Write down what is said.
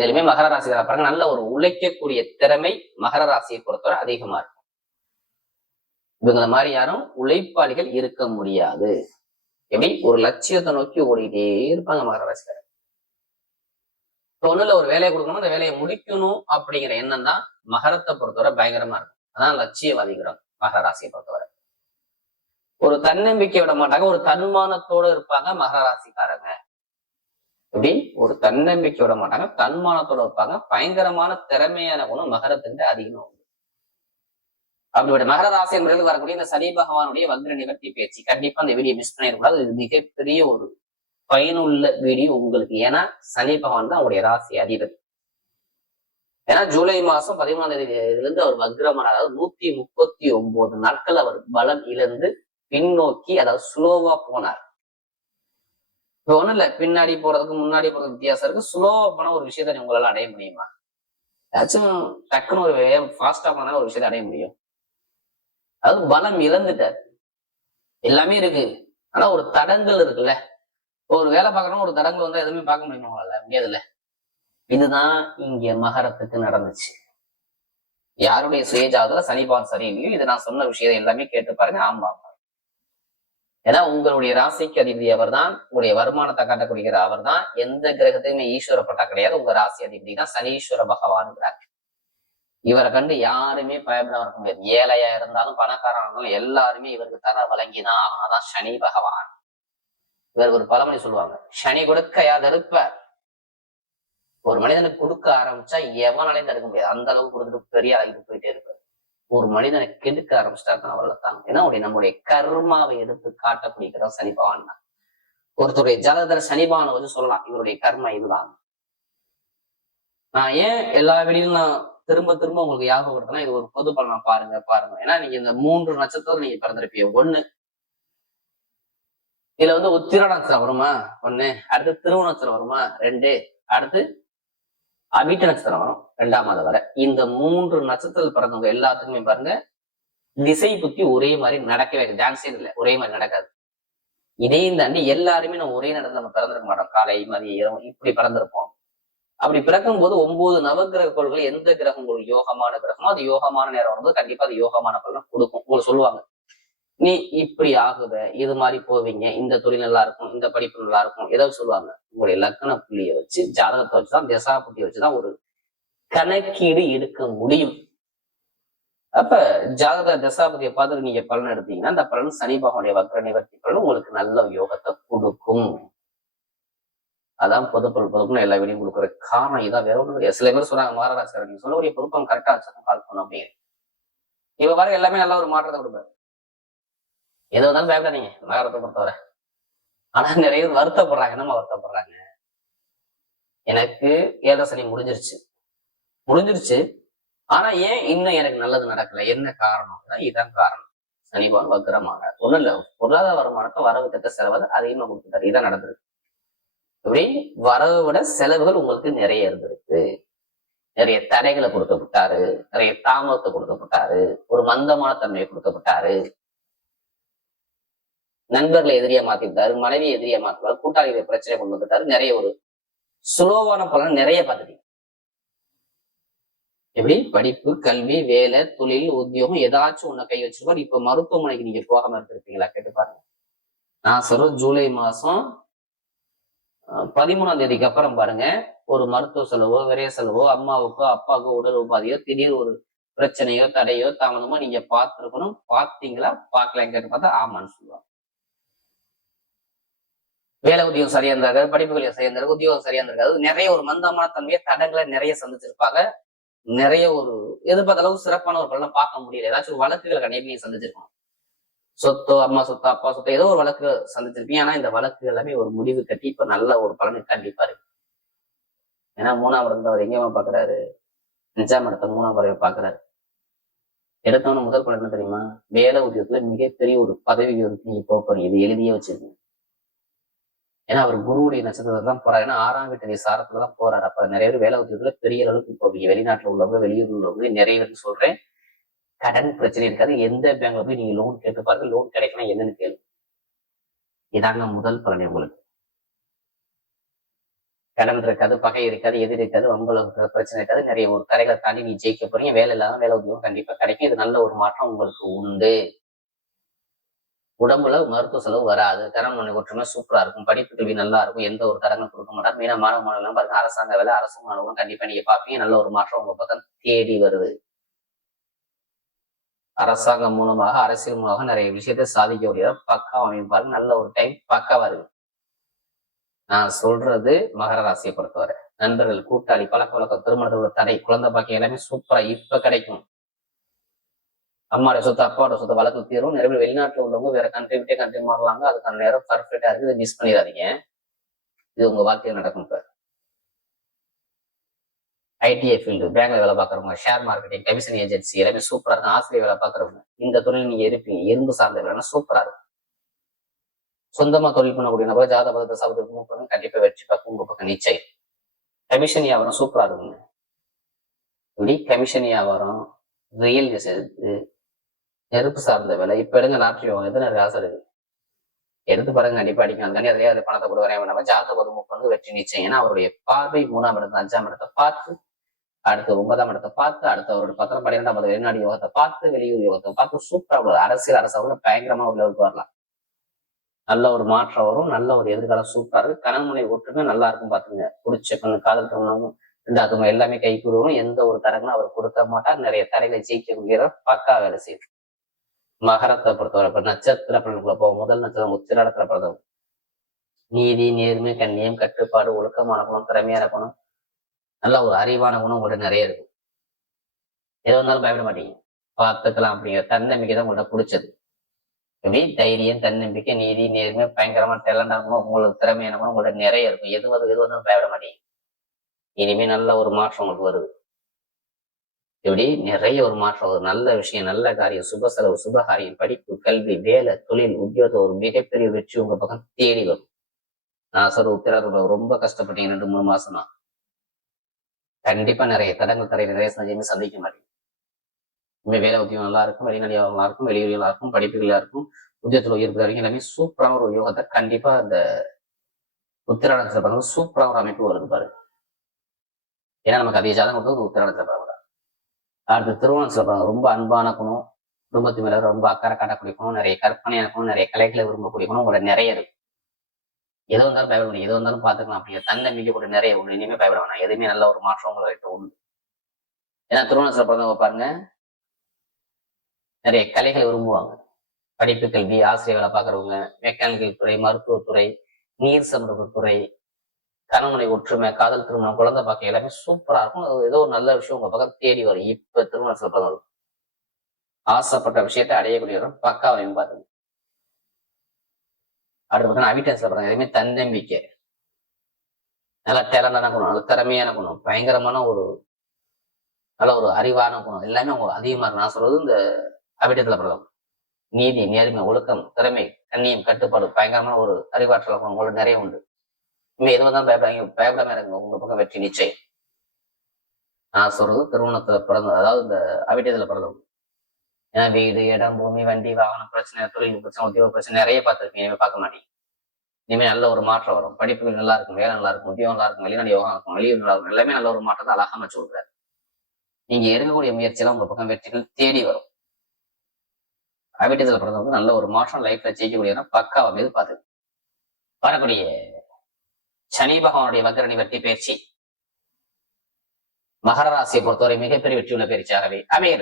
இதுலயுமே மகர ராசிக்கார பாருங்க, நல்ல ஒரு உழைக்கக்கூடிய திறமை மகர ராசியை பொறுத்தவரை அதிகமா இருக்கும். இவங்கள மாதிரி யாரும் உழைப்பாளிகள் இருக்க முடியாது. எப்படி ஒரு லட்சியத்தை நோக்கி ஓடிக்கிட்டே இருப்பாங்க மகர ராசிக்காரர். ஒண்ணுல ஒரு வேலையை கொடுக்கணும், அந்த வேலையை முடிக்கணும் அப்படிங்கிற எண்ணம் தான் மகரத்தை பொறுத்தவரை பயங்கரமா இருக்கும். அதான் லட்சியவாதிகள் மகர ராசியை பொறுத்தவரை. ஒரு தன்னம்பிக்கை விட மாட்டாங்க, ஒரு தன்மானத்தோட இருப்பாங்க மகர ராசிக்காரங்க. எப்படி ஒரு தன்னம்பிக்கை விட மாட்டாங்க, தன்மானத்தோட இருப்பாங்க. பயங்கரமான திறமையான குணம் மகரத்துக்கு அதிகமா உண்டு. அப்படியோட மகர ராசி என்பதில் வரக்கூடிய இந்த சனி பகவானுடைய வக்ர நிவர்த்தி பேச்சு கண்டிப்பா அந்த வீடியோ மிஸ் பண்ணிடக்கூடாது. இது மிகப்பெரிய ஒரு பயனுள்ள வீடியோ உங்களுக்கு. ஏன்னா சனி பகவான் தான் அவருடைய ராசி அதிபதி. ஏன்னா ஜூலை மாசம் 13ஆம் தேதியிலிருந்து அவர் வக்ரமான, அதாவது 139 நாட்கள் அவர் பலம் இழந்து பின்னோக்கி, அதாவது ஸ்லோவா போனார். இப்ப ஒண்ணும் இல்ல, பின்னாடி போறதுக்கு முன்னாடி போறதுக்கு வித்தியாசம் இருக்கு. ஸ்லோவா போன ஒரு விஷயத்த உங்களால அடைய முடியுமா? ஏதாச்சும் டக்குன்னு ஒரு ஃபாஸ்டா போனா ஒரு விஷயத்த அடைய முடியும். அதாவது பலம் இழந்துட்டார். எல்லாமே இருக்கு, ஆனா ஒரு தடங்கள் இருக்குல்ல. ஒரு வேலை பார்க்கணும், ஒரு தடங்கள் வந்தா எதுவுமே பார்க்க முடியுமா? முடியாதுல்ல. இதுதான் இங்க மகரத்துக்கு நடந்துச்சு. யாருடைய சுயஜாதத்துல சனிபான் சரியில்லையோ இதை நான் சொன்ன விஷயம் எல்லாமே கேட்டு பாருங்க. ஆமா, ஏன்னா உங்களுடைய ராசிக்கு அதிபதி அவர் தான், உங்களுடைய வருமானத்தை காட்டக்கூடிய அவர் தான். எந்த கிரகத்தையுமே ஈஸ்வரப்பட்டா கிடையாது. உங்க ராசி அதிபதி தான் சனீஸ்வர பகவான்ங்கிறார். இவரை கண்டு யாருமே பயப்படாம இருக்க முடியாது. ஏழையா இருந்தாலும் பணக்காரன் இருந்தாலும் எல்லாருமே இவருக்கு தர வழங்கிதான் ஆகணும். அதான் சனி பகவான். இவருக்கு ஒரு பழமொழி சொல்லுவாங்க, சனி கொடுக்க யாதருப்பார். ஒரு மனிதனுக்கு கொடுக்க ஆரம்பிச்சா எவனாலையும் தடுக்க முடியாது. அந்த அளவுக்கு கொடுத்துட்டு பெரிய அளவுக்கு போயிட்டே இருப்பார். ஒரு மனிதனை கெடுக்க ஆரம்பிச்சிட்டாருன்னா அவளை தாங்க. ஏன்னா நம்முடைய கர்மாவை எடுத்து காட்டக்கூடிய சனி பகவான் தான். ஒருத்தருடைய ஜாதகத்துல சனிபானை வந்து சொல்லலாம், இவருடைய கர்மா இதுதான். நான் ஏன் எல்லா வீடியும் நான் திரும்ப திரும்ப உங்களுக்கு ஞாபகப்படுத்தினா, இது ஒரு பொது பலனா பாருங்க. ஏன்னா நீங்க இந்த 3 நட்சத்திரம் நீங்க பிறந்திருப்பீங்க. 1 இதுல வந்து உத்திர நட்சத்திரம் வருமா? 1. அடுத்து திருவ நட்சத்திரம் வருமா? 2. அடுத்து அவிட்ட நட்சத்திரம் வரும் 2ஆம் வரை. இந்த 3 நட்சத்திரத்தில் பிறந்தவங்க எல்லாத்துக்குமே பாருங்க, திசை புத்தி ஒரே மாதிரி நடக்கவே டான்ஸே இல்லை, ஒரே மாதிரி நடக்காது. இதையும் தாண்டி எல்லாருமே நம்ம ஒரே நேரத்தில் நம்ம பிறந்திருக்க மாட்டோம். காலை மதியம் இரவு இப்படி பிறந்திருப்போம். அப்படி பிறக்கும் போது 9 நவகிரக கோள்கள் எந்த கிரகம் உங்களுக்கு யோகமான கிரகமோ அது யோகமான நேரம் வரும்போது கண்டிப்பா அது யோகமான பலனை கொடுக்கும். உங்களுக்கு சொல்லுவாங்க, நீ இப்படி ஆகுவ, இது மாதிரி போவீங்க, இந்த தொழில் நல்லா இருக்கும், இந்த படிப்பு நல்லா இருக்கும், ஏதாவது சொல்லுவாங்க. உங்களுடைய லக்ன புள்ளியை வச்சு, ஜாதகத்தை வச்சுதான், தசா புள்ளியை வச்சுதான் ஒரு கணக்கீடு எடுக்க முடியும். அப்ப ஜாதக தசாபதியை பார்த்துட்டு நீங்க பலன் எடுத்தீங்கன்னா அந்த பலன் சனி பகவானுடைய வக்ர நிவர்த்தி பலன் உங்களுக்கு நல்ல யோகத்தை கொடுக்கும். அதான் பொதுப்பொருள் எல்லா வீடியும் கொடுக்குற காரணம் இதான், வேற ஒண்ணு. சில பேர் சொல்றாங்க, மகாராஜா நீங்க சொல்லக்கூடிய பொதுப்பம் கரெக்டா வச்சு கால் பண்ணும் அப்படின்னு. இவ வர எல்லாமே நல்ல ஒரு மாற்றத்தை கொடுப்பாரு. எது வந்தாலும் பயப்படாதீங்க நகரத்தை பொறுத்தவரை. ஆனா நிறைய பேர் வருத்தப்படுறாங்க. என்னமா வருத்தப்படுறாங்க? எனக்கு 7 சனி முடிஞ்சிருச்சு, ஆனா ஏன் இன்னும் எனக்கு நல்லது நடக்கல? என்ன காரணம்? இதுதான் காரணம். சனிபான் வக்ரமானார். ஒண்ணும் இல்ல, பொருளாதார வருமானத்தை வரவு தக்க செலவு அதிகமா கொடுத்துட்டாரு. இதான் நடந்திருக்கு. இப்படி வரவை விட செலவுகள் உங்களுக்கு நிறைய இருந்திருக்கு. நிறைய தடைகளை கொடுக்கப்பட்டாரு, நிறைய தாமதத்தை கொடுக்கப்பட்டாரு, ஒரு மந்தமான தன்மையை கொடுக்கப்பட்டாரு, நண்பர்களை எதிரியா மாத்திட்டாரு, மனைவி எதிரியா மாத்துவாரு, கூட்டாளிகளை பிரச்சனை கொண்டு வந்துட்டாரு. நிறைய ஒரு சுலோவான பலன் நிறைய பார்த்துட்டீங்க. எப்படி படிப்பு, கல்வி, வேலை, தொழில், உத்தியோகம் ஏதாச்சும் ஒண்ணு கை வச்சிருப்பாரு. இப்ப மருத்துவமனைக்கு நீங்க போகாம இருந்திருப்பீங்களா? கேட்டு பாருங்க. நான் சொல்றேன், ஜூலை மாசம் 13ஆம் தேதிக்கு அப்புறம் பாருங்க, ஒரு மருத்துவ செலவோ, விரைய செலவோ, அம்மாவுக்கோ அப்பாவுக்கோ உடல் உபாதையோ, திடீர் ஒரு பிரச்சனையோ தடையோ தாமதமோ நீங்க பார்த்திருக்கணும். பார்த்தீங்களா? பார்க்கலாம் கேட்டு பார்த்தா ஆமான்னு சொல்லுவாங்க. வேலை உத்தியோகம் சரியா இருந்தாரு, படிப்புகளையும் சரியா இருந்தாரு, உத்தியோகம் சரியா இருந்திருக்காது. நிறைய ஒரு மந்தமான தன்மையை தடங்களை நிறைய சந்திச்சிருப்பாங்க. நிறைய ஒரு எதிர்பார்த்த அளவுக்கு சிறப்பான ஒரு பலனை பார்க்க முடியல. ஏதாச்சும் ஒரு வழக்குகளை கண்டிப்பா நீங்க சந்திச்சிருக்கணும். சொத்தோ, அம்மா சொத்தோ, அப்பா சொத்தோ, ஏதோ ஒரு வழக்கு சந்திச்சிருப்பீங்க. ஆனா இந்த வழக்கு எல்லாமே ஒரு முடிவு கட்டி இப்ப நல்ல ஒரு பலனை கண்டிப்பா இருக்கு. ஏன்னா 3ஆம் இடத்துல அவர் எங்கேயுமா பாக்குறாரு? 5ஆம் இடத்த 3ஆம் பறவை பாக்குறாரு. எடுத்தவன முதல் பலன் என்ன தெரியுமா? வேலை உத்தியோகத்துல மிகப்பெரிய ஒரு பதவி நீங்க போக போறீங்க. இது எழுதியே வச்சிருக்கீங்க. ஏன்னா அவர் குருவுடைய நட்சத்திரத்தை தான் போறாரு. ஏன்னா 6ஆம் வீட்டுடைய சாரத்துலதான் போறாரு. அப்ப நிறைய பேர் வேலை உத்தியோகத்துல பெரிய அளவுக்கு போவீங்க. வெளிநாட்டுல உள்ளவங்க, வெளியூர்ல உள்ளவங்க நிறைய பேருக்கு சொல்றேன், கடன் பிரச்சனை இருக்காது. எந்த பேங்க்ல போய் நீங்க லோன் கேட்டு பாருங்க, லோன் கிடைக்கணும் என்னன்னு கேளு. இதாங்க முதல் பலனை உங்களுக்கு. கடன் இருக்காது, பகை இருக்காது, எதிர் இருக்காது, வம்புல பிரச்சனை இருக்காது. நிறைய ஒரு தடைகளை தாண்டி நீ ஜெயிக்க போறீங்க. வேலை இல்லாத வேலை உத்தியோகம் கண்டிப்பா கிடைக்கும். இது நல்ல ஒரு மாற்றம் உங்களுக்கு உண்டு. உடம்புல மருத்துவ செலவு வராது. கடன் மனை ஒற்றுமை சூப்பரா இருக்கும். படிப்பு கல்வி நல்லா இருக்கும். எந்த ஒரு தரங்களும் கொடுக்க மாட்டார். மீனா மாணவ மாணவர்கள் பாருங்க, அரசாங்க வேலை, அரசு மாணவர்களும் கண்டிப்பா நீங்க பார்ப்பீங்க. நல்ல ஒரு மாற்றம் உங்க பக்கம் தேடி வருது. அரசாங்கம் மூலமாக, அரசியல் மூலமாக நிறைய விஷயத்தை சாதிக்கக்கூடிய பக்கா அமைப்பாரு. நல்ல ஒரு டைம் பக்காவா இருக்கு. நான் சொல்றது மகர ராசியை பொறுத்தவரை. நண்பர்கள், கூட்டாளி, பழக்க வழக்கம், திருமணத்தோட தடை, குழந்தை பாக்கியம் எல்லாமே சூப்பரா இப்ப கிடைக்கும். அம்மாவோட சொத்து, அப்பாவோட சொத்து வழக்கு தீரும். நிறைய பேர் வெளிநாட்டுல உள்ளவங்க வேற கண்ட்ரி விட்டே கண்ட்ரி மாறலாங்க. அதுக்கான நேரம் பர்ஃபெக்டா இருக்கு. இதை மிஸ் பண்ணிடாதீங்க. இது உங்க வாழ்க்கையில் நடக்கும். இப்ப ஐடிஐ ஃபீல்டு, பேங்க்ல வேலை பார்க்குறவங்க, ஷேர் மார்க்கெட்டிங், கமிஷன் ஏஜென்சி எல்லாமே சூப்பரா இருக்கும். ஆசிரியர் வேலை பார்க்குறவங்க, இந்த தொழில் நீங்க இருப்பீங்க. இரும்பு சார்ந்த வேலை சூப்பரா இருக்கும். சொந்தமா தொழில் பண்ணக்கூடிய நபர் ஜாத பதத்தை சாப்பிட்டு கண்டிப்பா வெற்றி பார்க்க உங்க பக்கம் நிச்சயம். கமிஷன் வியாபாரம் சூப்பரா இருக்குங்க. இப்படி கமிஷன் வியாபாரம், ரியல் எஸ்டேட், நெருப்பு சார்ந்த வேலை, இப்ப எடுங்க லாட்ரி வாங்க, எத்தனை காசு இருக்கு எடுத்து பாருங்க, கண்டிப்பா அடிக்கும். அதுக்காண்டி அதுலயே அது பணத்தை கூட வரைய வேண்டாம். ஜாத பதம் வெற்றி நிச்சயம். ஏன்னா அவருடைய பார்வை 3ஆம் இடத்தை 5ஆம் இடத்தை பார்த்து, அடுத்து 9ஆம் இடத்தை பார்த்து, அடுத்து அவரோட 10, 12 வெளிநாடு யோகத்தை பார்த்து, வெளியூர் யோகத்தை பார்த்து சூப்பரா உள்ள அரசியல் அரசாங்க பயங்கரமா உள்ளவருக்கு வரலாம். நல்ல ஒரு மாற்றம் வரும். நல்ல ஒரு எதிர்காலம் சூப்பரா இருக்கு. கணவனுடைய ஒற்றுமை நல்லா இருக்கும். பாத்துங்க, பிடிச்ச கண்ணு காதல் திருமணம் ரெண்டாவது எல்லாமே கை கூடுவோம். எந்த ஒரு தரங்களும் அவர் கொடுக்க மாட்டார். நிறைய தடைகளை ஜெயிக்கக்கூடிய பக்கா வேலை செய்யும். மகரத்தை பொறுத்தவரை இப்ப நட்சத்திர பலனுக்குள்ள போகும். முதல் நட்சத்திரம் உத்திராடத்துல பிறந்தவங்க. நீதி, நேர்மை, கண்ணியம், கட்டுப்பாடு, ஒழுக்கமான குணம், திறமையான குணம், நல்ல ஒரு அறிவான குணம் உங்கள்கிட்ட நிறைய இருக்கும். எது வந்தாலும் பயப்பட மாட்டீங்க, பார்த்துக்கலாம் அப்படிங்கிற தன்னம்பிக்கை தான் உங்கள்கிட்ட பிடிச்சது. எப்படி தைரியம், தன்னம்பிக்கை, நீதி, நேர்மை, பயங்கரமா டேலண்டா இருக்கணும். உங்களுக்கு திறமையான குணம் உங்கள்கிட்ட நிறைய இருக்கும். எது வந்தாலும் பயப்பட மாட்டீங்க. இனிமே நல்ல ஒரு மாற்றம் உங்களுக்கு வருது. இப்படி நிறைய ஒரு மாற்றம், ஒரு நல்ல விஷயம், நல்ல காரியம், சுப செலவு, சுபகாரியம், படிப்பு, கல்வி, வேலை, தொழில், உத்தியோகத்தை ஒரு மிகப்பெரிய வெற்றி உங்க பக்கம் தேடி வரும். நான் சொல்ற உத்திராக ரொம்ப கஷ்டப்பட்டீங்க 2-3 மாசமா, கண்டிப்பா நிறைய தடங்கள் நிறைய சந்திக்க மாட்டீங்க. இனிமே வேலை உத்தியோகம் நல்லா இருக்கும், வெளிநாடு நல்லா இருக்கும், வெளியூர் நல்லா இருக்கும், படிப்புகளா இருக்கும், உத்தியோகத்துல உயர்வு வரைக்கும் எல்லாமே சூப்பரான ஒரு யோகத்தை கண்டிப்பா அந்த உத்திராடத்துல பாருங்க சூப்பரா ஒரு அமைப்பு வருது பாருங்க. ஏன்னா நமக்கு அதிக ஜாதகம் கொடுத்தது உத்திராடத்துல பாருங்க. அடுத்து திருவோணத்துல பாருங்க, ரொம்ப அன்பான குணம், குடும்பத்து மேல ரொம்ப அக்கறை காட்டக்கூடிய குணம், நிறைய கற்பனையான குணம், நிறைய கலைகளை விரும்பக்கூடிய குணம் உங்களை நிறைய இருக்கு. எது வந்தாலும் பயப்பட முடியும், எது வந்தாலும் பாத்துக்கலாம் அப்படிங்கிற தன்னம்பிக்கை கூட நிறைய உண்டு. இனிமே பயப்பட வேணாம். எதுவுமே நல்ல ஒரு மாற்றம் உங்கள்கிட்ட உண்டு. ஏன்னா திருவோணத்துல பிறந்தவங்க பாருங்க நிறைய கலைகளை விரும்புவாங்க. படிப்பு, கல்வி, ஆசிரியர் வேலை பார்க்குறவங்க, மெக்கானிக்கல் துறை, மருத்துவத்துறை, நீர் சம்பந்தத்துறை, கணவனை ஒற்றுமை, காதல் திருமணம், குழந்தை பாக்கியம் எல்லாமே சூப்பரா இருக்கும். ஏதோ ஒரு நல்ல விஷயம் உங்க பக்கம் தேடி வரும். இப்ப திருமணத்துல பிறந்தவங்க ஆசைப்பட்ட விஷயத்தை அடையக்கூடிய பக்கா பாருங்க. அடுத்து பார்த்தா அவிட்டன்ஸ்ல பாருங்க, எதுவுமே தன்னம்பிக்கை, நல்ல டேலண்டான குணம், நல்ல திறமையான குணம், பயங்கரமான ஒரு நல்ல ஒரு அறிவான குணம் எல்லாமே அவங்க அதிகமா இருக்கு. நான் சொல்றது இந்த அவிட்டத்துல பிறந்தவங்க. நீதி, நேர்மை, ஒழுக்கம், திறமை, கண்ணியம், கட்டுப்பாடு, பயங்கரமான ஒரு அறிவாற்றல் குணம் உங்களுக்கு நிறைய உண்டு. இனிமே எது வந்தாலும் பயப்படாம இருக்குங்க, உங்க பக்கம் வெற்றி நிச்சயம். நான் சொல்றது திருமணத்துல பிறந்த, அதாவது இந்த அவிட்டத்துல பிறந்தவங்க. ஏன்னா வீடு, இடம், பூமி, வண்டி, வாகனம் பிரச்சனை, தொழில் பிரச்சனை, உத்தியோக பிரச்சனை நிறைய பார்த்துருக்கீங்க. இனிமே பார்க்க மாட்டீங்க. இனிமே நல்ல ஒரு மாற்றம் வரும். படிப்புகள் நல்லா இருக்கும், வேலை நல்லா இருக்கும், உத்தியோகம் நல்லா இருக்கும், வெளிநாடு யோகம் இருக்கும், வெளியூர் நல்லா இருக்கும், எல்லாமே நல்ல ஒரு மாற்றத்தை அழகா அமைச்சு கொடுக்குறாரு. நீங்க எடுக்கக்கூடிய முயற்சியெல்லாம் உங்க பக்கம் வெற்றிகள் தேடி வரும். அவிட்டத்துல பிறந்தவங்க நல்ல ஒரு மாற்றம் லைஃப்ல ஜெயிக்கக்கூடிய பக்காவா மீது பார்த்து வரக்கூடிய சனி பகவானுடைய வக்ர நிவர்த்தி பயிற்சி மகர ராசியை பொறுத்தவரை மிகப்பெரிய வெற்றியுள்ள பயிற்சியாகவே அமைகிறது.